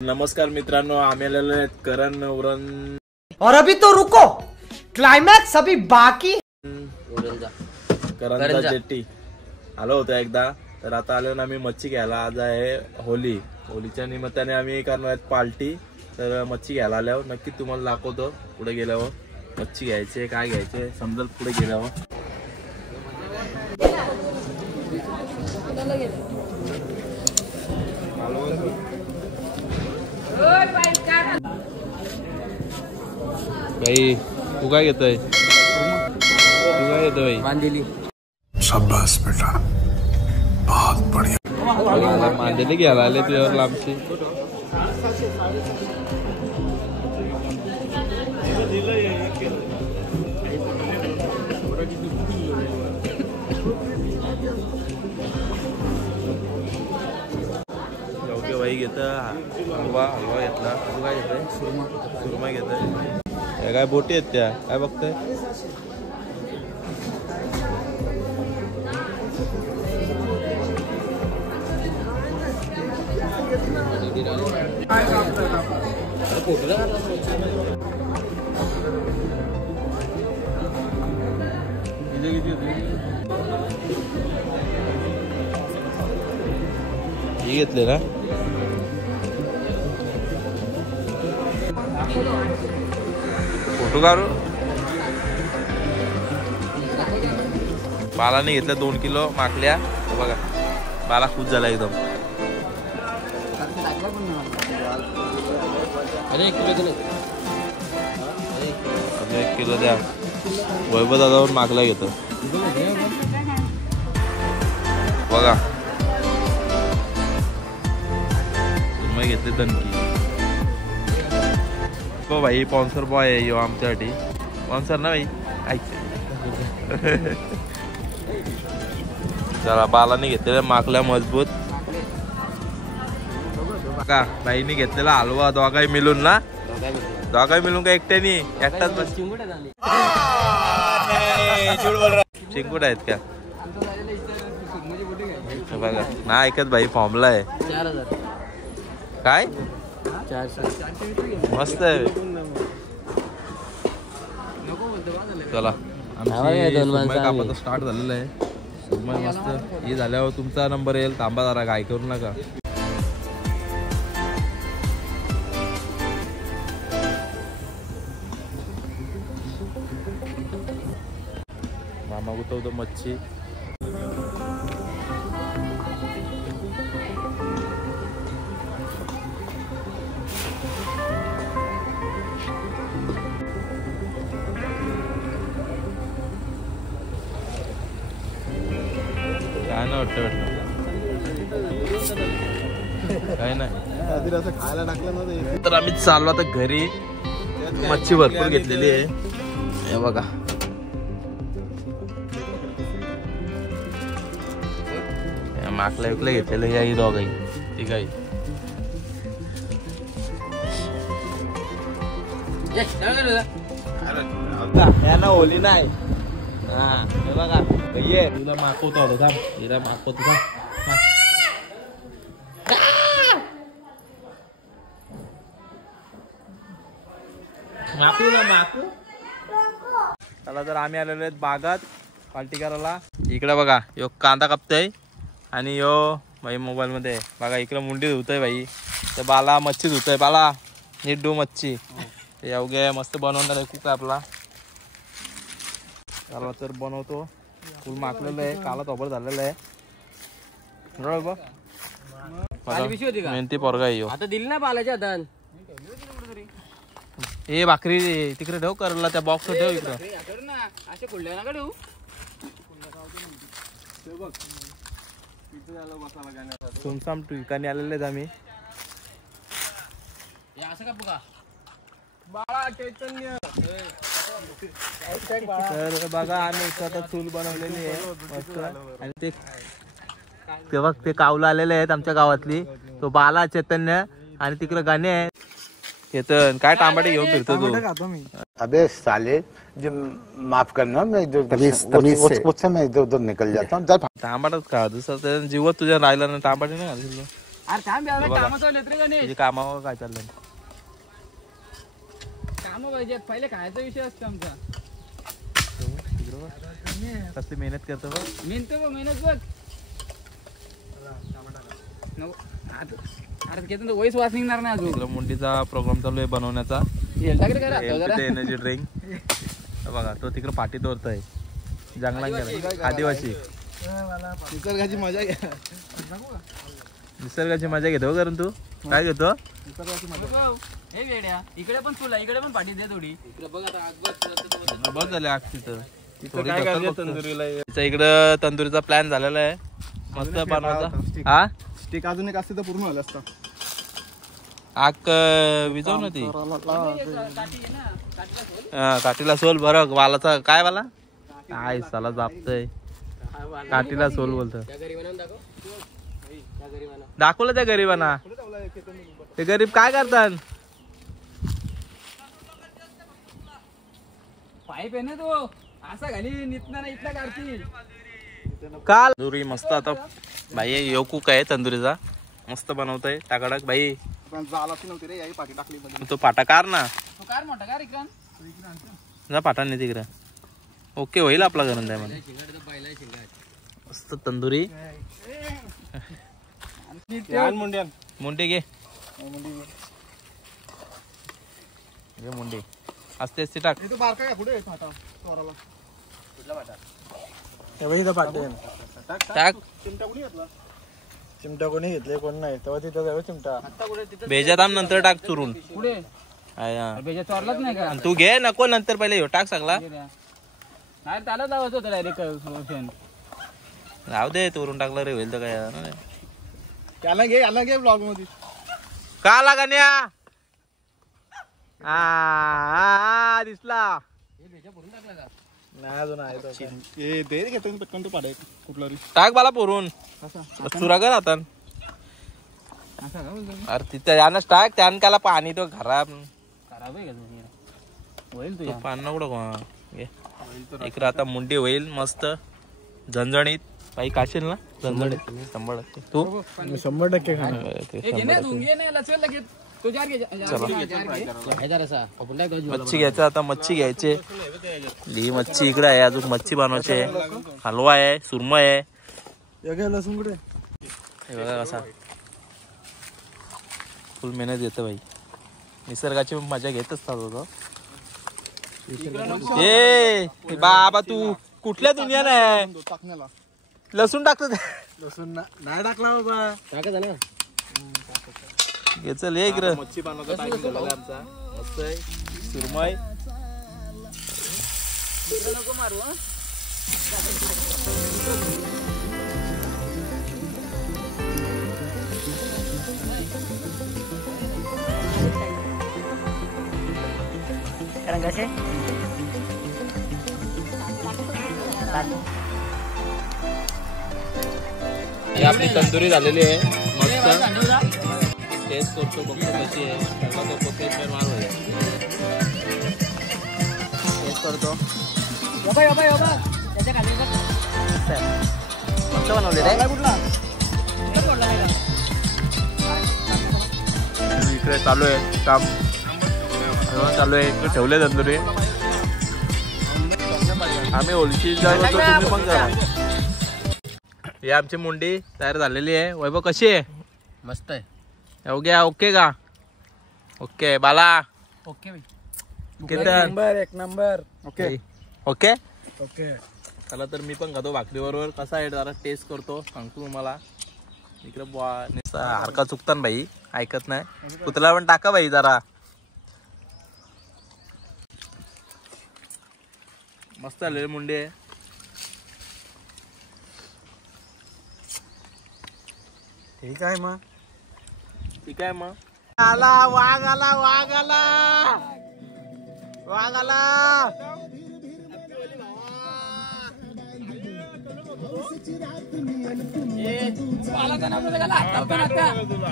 नमस्कार मित्रांनो, आम्ही आलेलो आहेत करण उरण और अभी तो रुको, क्लाइमैक्स अभी बाकी। करणचा जेट्टी आलो होतो एकदा, तर आता आलो ना आम्ही मच्छी घ्यायला। आज आहे होली, होलीच्या निमित्ताने आम्ही करणार आहेत पार्टी। तर मच्छी घ्यायला आल्यावर नक्की तुम्हाला दाखवतो पुढे गेल्यावर मच्छी घ्यायचे काय घ्यायचे समजेल पुढे गेल्यावर। भाई तू काय घेतोय? भाई मांदेली। शाबाश बेटा, बहुत बढ़िया। मांदेली घ्यायला आले तुझ्यावर लांबची। योग्य भाई घेतं हलवा घेतला। तू काय घेतोय? सुरमा घेतोय। काय बोटी आहेत त्या? काय बघतोय? हे घेतले ना? फोटो काढू? बालाने घेतल्या 2 किलो माकल्या। बघा बाला खुश झाला एकदम। अरे 1 किलो दिले। 1 किलो द्या। वैभव दादावर मागला घेतो बघा। तुम्ही घेतले तनकी हो भाई। स्पॉन्सर बॉय आहे यो आमच्यासाठी। स्पॉन्सर ना भाई चला। बालाने घेतलेल्या माकल्या मजबूत का बाईने घेतलेला हलवा दोघाही मिळून ना? दोघाही मिळून का एकट्यानी? एकटाच बस चिंकुट आहेत का बघा ना? ऐकत भाई फॉर्मला आहे 4000 काय 400 मस्त आहे। चला आमची स्टार्ट झालेलं आहे। मस्त हे झाल्यावर तुमचा नंबर येईल। थांबा जरा काय करू नका। मामा गुतवतो मच्छी। काय नाही वाटतं काय नाही असं खायला टाकलं ना। तर आम्ही चाललो आता घरी। मच्छी भरपूर घेतलेली आहे हे बघा। माकल्या विकल्या घेतलेलं या दोघाही ठीक आहे। याना होली नाही हे बघा ये तुला माकवतो होतो थांब। हिला माकवतो थांब। माकू ना माकू। चला तर आम्ही आलेलो आहेत बागात पार्टी करायला। इकडे बघा यो कांदा कापतोय आणि यो भाई मोबाईल मध्ये बघा इकडे मुंडी धुतोय भाई। तर बाला मच्छी धुतोय। बाला नीट धु मच्छी। अवघ्या मस्त बनवणार आहे कुक आपला। चला तर बनवतो। फुल माकलेलं आहे काला तोबर झालेलं आहे। मेहनती पोरगा आहे यो। आता दिली ना बालाच्या हातात। ए भाकरी तिकडे ठेव करला त्या बॉक्स ठेव इकडे। असे खुल्ल्या नका ठेवू। सुमसाम ठिकाणी आलेले आहेत आम्ही। असं का बघा बाळा चैतन्य। तर बघा आम्ही स्वतः चूल बनवलेली आहे मस्त। आणि ते बघ ते कावलं आलेले आहेत आमच्या गावातली। तो बाला चैतन्य आणि तिकडे गाणे आहेत। चेतन काय टांबाटे घेऊन फिरतो तू? अबे साले, जो माफ करना, मैं जो उससे मैं इधर उधर निकल जाता हूँ। टांबाटच का दुसरं जीवत तुझ्या राहिला ना टांबाटे नाही अरे थांब यार, बघा. कामाचं लेत रे गणेश. तुझी कामावर काय चाललंय? काम पाहिजे पहिले खायचा विषय असतो आमचा. कसली मेहनत करतो बघ. मेहनत बघ. अरे घेतो वॉइस वाच निघणार नाही अजून. इकडं मुंडीचा प्रोग्राम चालू आहे बनवण्याचा. Energy drink. बघा तो तिकडे पाठी तोडतोय. जंगलात गेला आदिवासी. निसर्गाची मजा घ्या. निसर्गाची मजा घेतो कारण तू काय घेतो? हे वेड्या इकडे पण तुला इकडे पण पाठी दे थोडी. इकडे बघ आता आग बघ. बघ झाले आग तिथं. इकडं तंदुरीचा प्लॅन झालेला आहे मस्त बनवायचा. हा स्टिक अजून एक असते तर पूर्ण झालं असतं. आग विजव ना ती. काठीला सोल बरं वालाचा काय वाला काय साला जापतय. काठीला सोल बोलतो. दाखवलं त्या गरीबांना. ते गरीब काय करतात? पाईप आहे ना तो असा घाली नितना ना इथला काढतील. काल तंदुरी मस्त आता भाई यो कुक आहे तंदुरीचा मस्त बनवतोय टाकाडक भाई. जालाच नव्हती रे याही पाठी टाकली मध्ये. तो पाटा कार ना तो कार मोठा कार इकडं. जा पाटा नाही तिकडे. ओके होईल आपला गरंद आहे मला. मस्त तंदुरी. मुंडी घे घे मुंडी. असते असते टाक. तो बारका आहे पुढे फाटा चोराला. टाक. चिमटा कोणी घेतला? चिमटा कोणी घेतले कोण नाही तेव्हा तिथं जाऊ चिमटा. भेजा थांब नंतर टाक चुरून. पुढे हा. बेजा चोरलाच नाही का? आणि तू घे नको नंतर पहिले ह्यो टाक सगळा. नाही त्याला लावायचं होतं डायरेक्ट. राहू दे चोरून टाकलं रे होईल तर काय. याला घे ब्लॉग मध्ये. का लागान्या दिसला नाही अजून आहे दे घेतो पटकन तो पाडे कुठला रे. टाक मला पोरून चुरा कर आता. अरे तिथे यानंच टाक त्यानं त्याला पाणी तो खराब खराब आहे का? होईल तुझ्या पान नको इकडे आता मुंडी होईल मस्त झणझणीत. काही काशील ना झणझणीत 100%. तू 100% खाणार. मच्छी घ्यायचं आता. मच्छी घ्यायचे. ही मच्छी इकडे आहे. अजून मच्छी बनवायची. हलवा आहे सुरमई आहे. लसूण कुठे? हे बघा कसा फुल मेहनत येतं भाई. निसर्गाची मजा घेत असतात. ए बाबा तू कुठल्या दुनिया नाही टाकण्याला लसूण टाकतो. लसूण नाही टाकला बाबा. टाकायचं ना. घे चल ये इकडं. मच्छी बनवता टाइम झाला आमचा. मस्त आहे सुरमई. नको मारू. कारण कसे आपली तंदुरी झालेली आहे मस्त. टेस्ट करतो बघतो कशी आहे. सगळा तो कोथिंबीर मार होईल. टेस्ट करतो. त्याच्या खाली मस्त बनवले रे. इकडे चालू आहे काम चालू आहे. इकडे ठेवले तंदुरी. आम्ही ओळखी तुम्ही पण करा. ही आमची मुंडी तयार झालेली आहे. वैभव कशी आहे? मस्त आहे. घ्या ओके का? ओके बाला ओके एक नंबर. Okay okay okay. चला तर मी पण खातो भाकरी बरोबर. कसा आहे जरा टेस्ट करतो सांगतो तुम्हाला. इकडे हरका चुकतान भाई ऐकत नाही. कुतला पण टाका भाई जरा. मस्त आलेली मुंडी आहे. ठीक आहे मग. ठीक आहे मग. आला वाघ आला वाघ आला वाघ आला.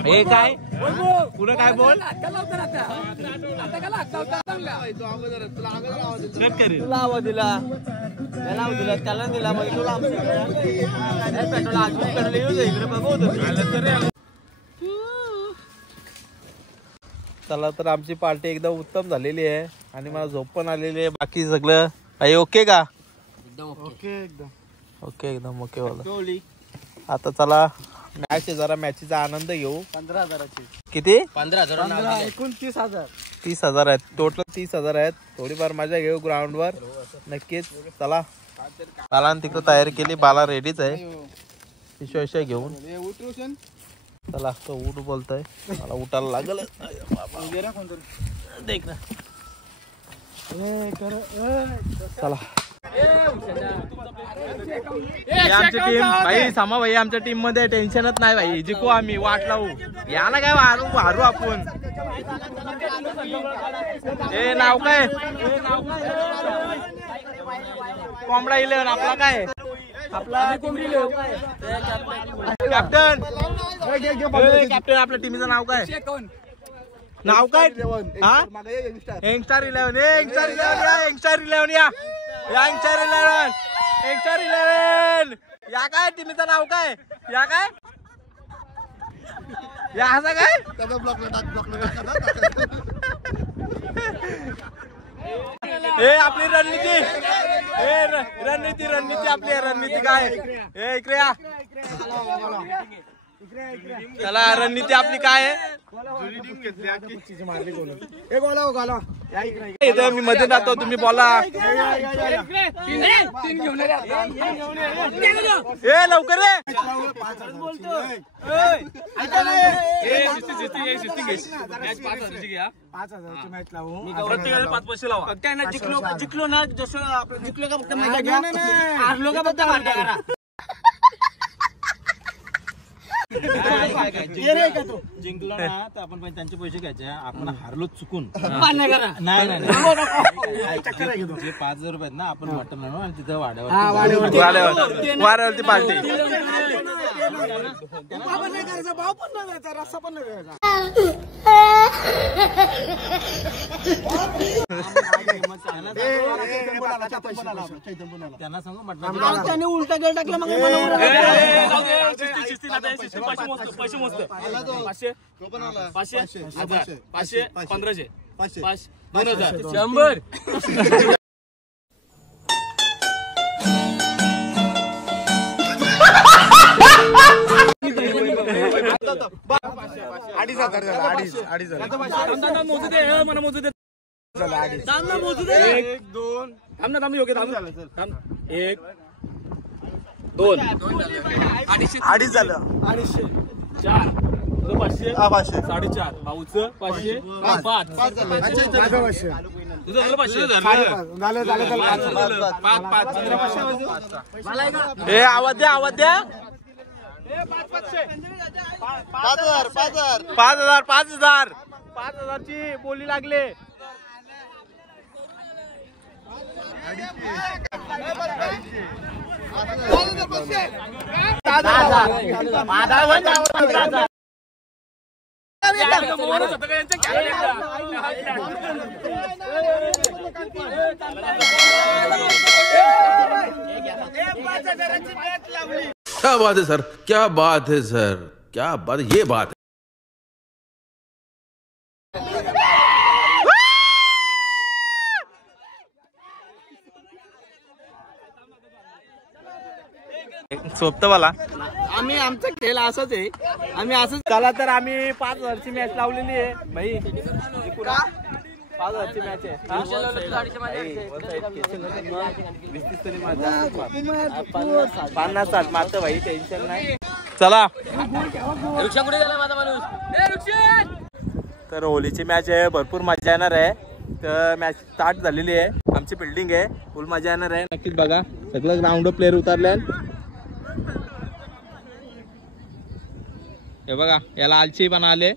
हे काय पुढे काय बोल. तुला आवाज दिला त्याला आवाज दिला त्याला दिला मग तुला पेट्रोल इकडे बघू. चला तर आमची पार्टी एकदम उत्तम झालेली आहे आणि मला झोप पण आलेली आहे. बाकी सगळं काही ओके का? ओके एकदम ओके एकदम ओके बोला. आता चला मॅच जरा मॅचचा आनंद घेऊ. 15,000ची किती? 15,000 एकूण 30,000. 30,000 आहेत टोटल. 30,000 आहेत. थोडीफार मजा घेऊ ग्राउंडवर नक्कीच. चला चला तिकडे तयारी केली. बाला रेडीच आहे पिशव्या घेऊन. चला तो उठ बोलतोय मला उठायला लागल. देख ना चला आमची टीम भाई सामा भाई आमच्या टीम मध्ये टेन्शनच नाही भाई. जिंकू आम्ही वाट लावू. याला काय हारू आपण. ए नाव काय? कोंबडा 11 आपला काय? आपला कॅप्टन. कॅप्टन आपल्या टीमचं नाव काय? नाव काय? हा यंगस्टार 11. यंगस्टार 11 या. यंगस्टार 11 या. यंगस्टार 11. यंगस्टार 11 या. काय टीमचं नाव काय? या काय या असं काय? हे आपली रणनीती. रणनीती आपली रणनीती काय? हे इकडे या. चला रणनीती आपली काय आहे? इथे मी मध्ये जातो तुम्ही बोला. ए लवकर रे. मॅच लावू. जिंकलो ना जसं आपण जिंकलो का फक्त हारलो का फक्त मार्ग जिंकलो ना तर आपण त्यांचे पैसे घ्यायचे. आपण हारलो चुकून नाही नाही 5,000 रुपये ना आपण मटण आणू आणि तिथं वाड्यावरती पार्टी. भाव पण नाही द्यायचा रस्सा पण नाही द्यायचा. त्यांना सांगू म्हटलं त्याने उलटा गेल टाकला. मग पैसे मस्त 500 500 1000 500 1500 500 2000 100. अडीच झालं. 4 500 5.5 भाऊचं 500 5 तुझं झालं 500. ए आवाज द्या 5,000 ची बोली लागले. क्या बात है सर, क्या बात है सर, क्या बात, ये बात है. सोपत मला. आम्ही आमचा खेळ असाच आहे. आम्ही असंच. चला तर आम्ही 5,000 ची मॅच लावलेली आहे भाई. 5,000 ची मॅच आहे. मारतं भाई टेन्शन नाही. चला रिक्षा कुठे गेला माझा माणूस? तर होलीची मॅच आहे. भरपूर मजा येणार आहे. तर मॅच स्टार्ट झालेली आहे. आमची बिल्डिंग आहे. फुल मजा येणार आहे. नक्कीच बघा. सगळं ग्राउंड प्लेअर उतरले. हे बघा याला आलची पण आले.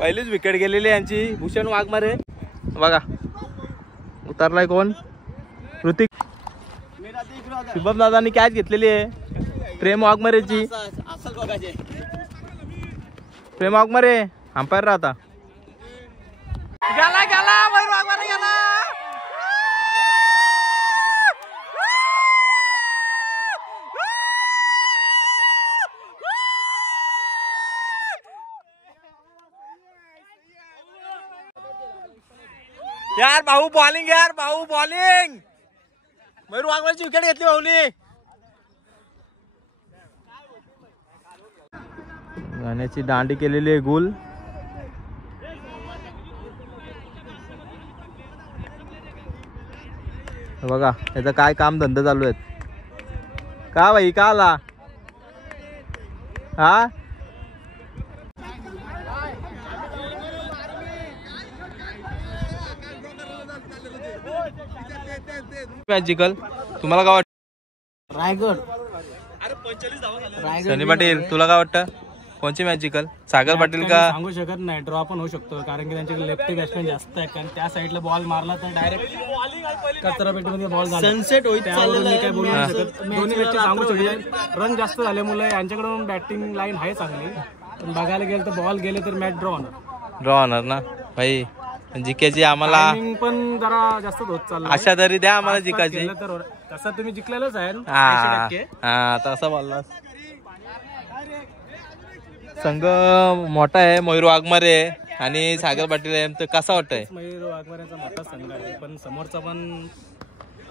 पहिलीच विकेट गेलेली यांची. भूषण वाघमारे बघा उतरलाय. कोण? ऋतिक. शुभम दादांनी कॅच घेतलेली आहे. प्रेम वाघमारेची. प्रेम वाघमारे अंपायर राहता. गेला गेला वाघमारे गेला. यार भाऊ बॉलिंग, यार भाऊ बॉलिंग. मयूर वाघमारेची विकेट घेतली भाऊनी. गाण्याची दांडी केलेली आहे गुल. बघा याचं काय काम धंदा चालू आहेत का भाई, का आला हा. मॅजिकल तुम्हाला काय वाटतं? रायगड. सनी पाटील तुला काय वाटतं कोणची मॅजिकल? सागर पाटील का? सांगू शकत नाही, ड्रॉ पण होऊ शकतो कारण की त्यांच्याकडे लेफ्टी बॅट्समॅन जास्त आहे. कारण त्या साईडला बॉल मारला तर डायरेक्ट कचरा पेटीमध्ये बॉल झाला. सनसेट होईल त्यावरून मी काय बोलू नाही शकत. दोन्ही मॅच सांगू शकत. रन जास्त झाल्यामुळे यांच्याकडून बॅटिंग लाईन आहे चांगली, पण बघायला गेलं तर बॉल गेले तर मॅच ड्रॉ होणार. ड्रॉ होणार ना भाई. जिकायची आम्हाला Timing पण जरा जास्त होत चाललं. आशा तरी द्या आम्हाला जिकायची. तर तसं तुम्ही जिंकलेलंच आहे ना. हा 80%. हा तसं बोलला. संघ मोठा आहे, मयूर वाघमारे आणि सागर पाटील आहे. तर कसा वाटतंय? मयूर वाघमारेचा मोठा संघ आहे, पण समोरचा पण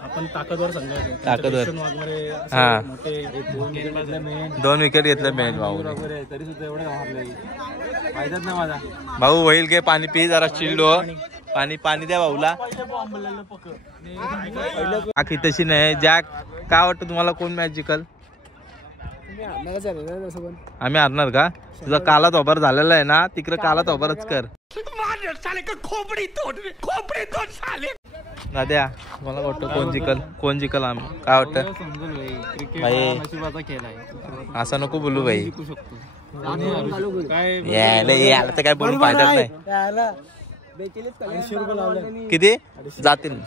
आपण ताकदवर संघ आहे. ताकदवर. कृष्ण वाघमारे असे हा. मोठे 2 विकेट घेतले मेन भाऊ. तरी सुद्धा एवढे मारले फायदाच नाही माझा. भाऊ होईल घे पाणी पी जरा, चिल्ड हो. पाणी द्या भाऊला. बाकी तशी नाही. जॅक काय वाटतं तुम्हाला कोण मॅच जिकल? आम्ही हारणार का? तुझा काला तोबार झालेला आहे ना, तिकडे काला तोबारच कर. दाद्या मला वाटतं कोण जिकल आम्ही काय वाटतं भाई? असं नको बोलू भाई. याला तर काय बोलून फायदा नाही. किती जातील?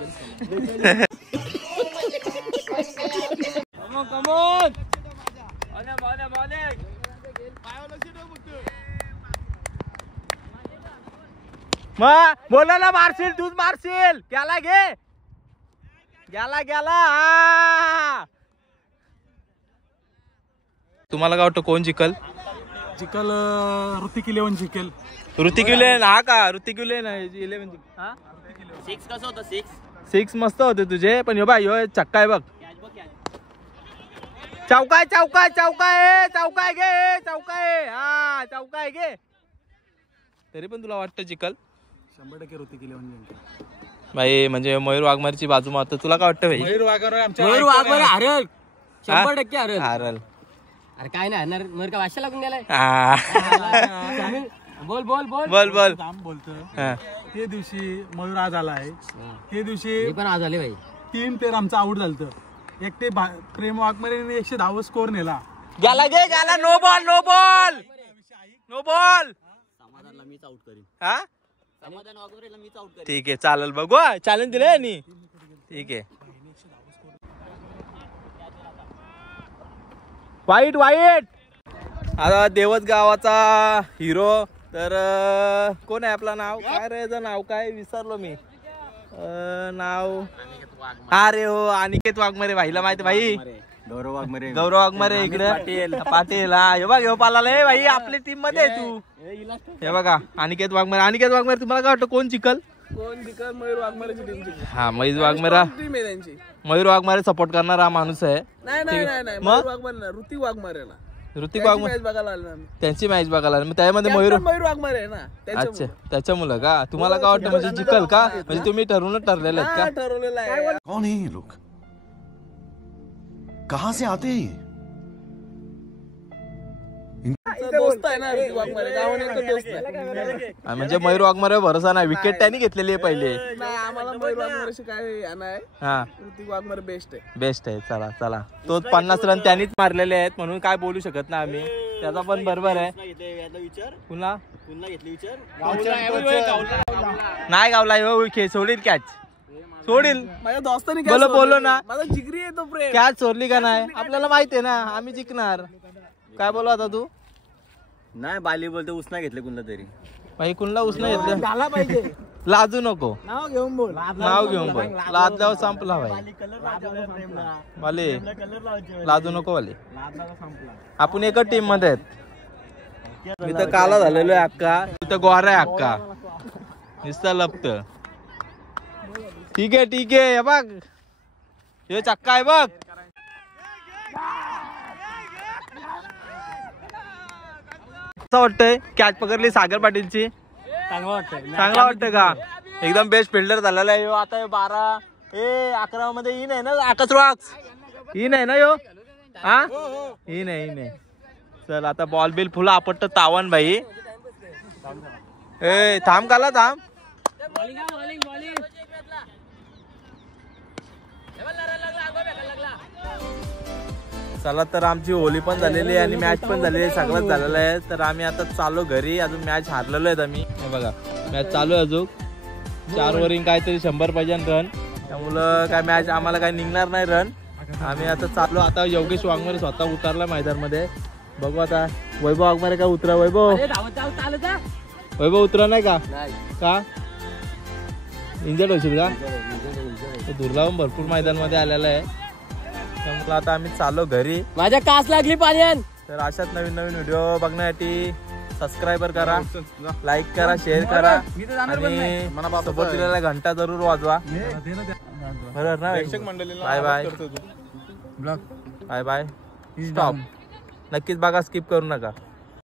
मग बोला ना, मारशील तूच मारशील. गेला घे, गेला. तुम्हाला काय वाटतं कोण जिकल? जिकल ऋतिक 11 जिंकेल. ऋतिक इलेव्हन हा का? ऋतिक इलेव्हन 6 कसं होतं? 6 मस्त होते तुझे, पण यो बाय यो चक्का आहे बघ. चौकाय घे, हा चौकाय घे. तरी पण तुला वाटतं जिकल? 100% ऋतिक 11 जिंकेल भाई. म्हणजे मयूर वाघमारेची बाजू मारतो. तुला काय वाटतं भाई? मयूर वाघमारे हरल 100% हरल. हारल. अरे काय नाही हरणार. मयूर का वाशा लागून गेलाय. बोल काम बोलतो. हा. ते दिवशी मयूर आज आला आहे. ते दिवशी पण आज आले भाई. 3 पेर आमचं आउट झालं. एकटे प्रेम वाघमारेने 110 स्कोर नेला. गेला. No ball. समाधानला मीच आउट करीन. हा समाधान वाघमारेला मीच आउट करीन. ठीक आहे चालेल. बघू चॅलेंज दिले यांनी. ठीक आहे. वाईट आता देवच गावाचा हिरो तर कोण आहे? आपलं नाव काय रे? नाव काय विसरलो मी. नाव अरे हो अनिकेत वाघमारे. भाईला माहिती भाई. गौरव वाघमारे इकडे पाटील. हा हे बघ हे पाला भाई आपली टीम मध्ये तू. हे बघा अनिकेत वाघमारे. तुम्हाला काय वाटतं कोण जिकल? मयूर वाघमारेची टीम जिंकेल. हा मयूर वाघमारे. टीम आहे त्यांची. मयूर वाघमारे सपोर्ट करणारा माणूस आहे. नाही मग ऋतिक वाघमारे ना. ऋतिक वाघमारे बघायला आलं त्यांची मॅच बघायला. मग त्यामध्ये मयूर वाघमारे आहे ना. अच्छा त्याच्यामुळं का? तुम्हाला काय वाटतं म्हणजे जिकल का? म्हणजे तुम्ही ठरलेलं आहेत का? ठरवलेलं आहे. कौन है ये लोग? कहां से आते हैं ये? दोस्त आहे ना ऋतिक वाघमारे. गावाने दोस्त आहे. म्हणजे मयूर वाघमारे भरोसा नाही. विकेट त्यांनी घेतलेली आहे पहिले. नाही आम्हाला मयूर वाघमारेशी काय नाही. हा ऋतिक वाघमारे बेस्ट आहे. चला तो 50 रन त्यांनीच मारलेले आहेत म्हणून काय बोलू शकत ना आम्ही. त्याचा पण बरोबर आहे. पुन्हा घेतली विचार. नाही गावला सोडील कॅच सोडील. माझ्या दोस्ताने बोलो ना. माझा जिगरी आहे तो प्रेम. कॅच सोडली का नाही आपल्याला माहिती आहे ना. आम्ही जिंकणार. काय बोलू आता तू? नाही बाली बोलते उसना घेतले कुणला तरी. भाई कुणला उसना घेतलं? झाला पाहिजे. लाजू नको. नाव घेऊन बोल. लाजल्यावर संपला भाई. वाले लाजू नको वाले. आपण एकच टीम मध्ये आहेत. मी तर काला झालेलो आहे अक्का. तिथं गोरा आहे अक्का. नुसतं लपत. ठीक आहे हे बघ हे चक्का आहे बघ. कसं वाटतंय कॅच पकडली सागर पाटीलची? चांगला वाटतं का? एकदम बेस्ट फिल्डर झालेला आहे. आता 12 11 मध्ये इन आहे ना आकाश रॉक्स इन आहे ना यो. हा इन आहे. चल आता बॉल बिल फुल आपटत तावण भाई. थांब काला थांब. चला तर आमची होली पण झालेली आहे आणि मॅच पण झालेली आहे. सगळंच झालेलं आहे. तर आम्ही आता चालू घरी. अजून मॅच हारलेलो आहेत आम्ही. हे बघा मॅच चालू आहे अजून 4 ओव्हरिंग काहीतरी 100 पाहिजे रन. त्यामुळं काय मॅच आम्हाला काय निघणार नाही रन. आम्ही आता चाललो. आता योगेश वाघमारे स्वतः उतरला मैदानमध्ये. बघू आता वैभव वाघमारे काय उतरा. वैभव उतरा नाही का? का इंजर्ड होशील का? दुर्ला पण भरपूर मैदानमध्ये आलेला आहे. त्यामुळे आता आम्ही चाललो घरी. माझ्या कास लागली पाण्यान. तर अशाच नवीन व्हिडिओ बघण्यासाठी सबस्क्राईबर करा, लाईक करा, शेअर करा आणि सोबत दिलेला घंटा जरूर वाजवा. बरोबर ना? Bye bye. Bye bye. Stop. नक्कीच बघा, स्किप करू नका.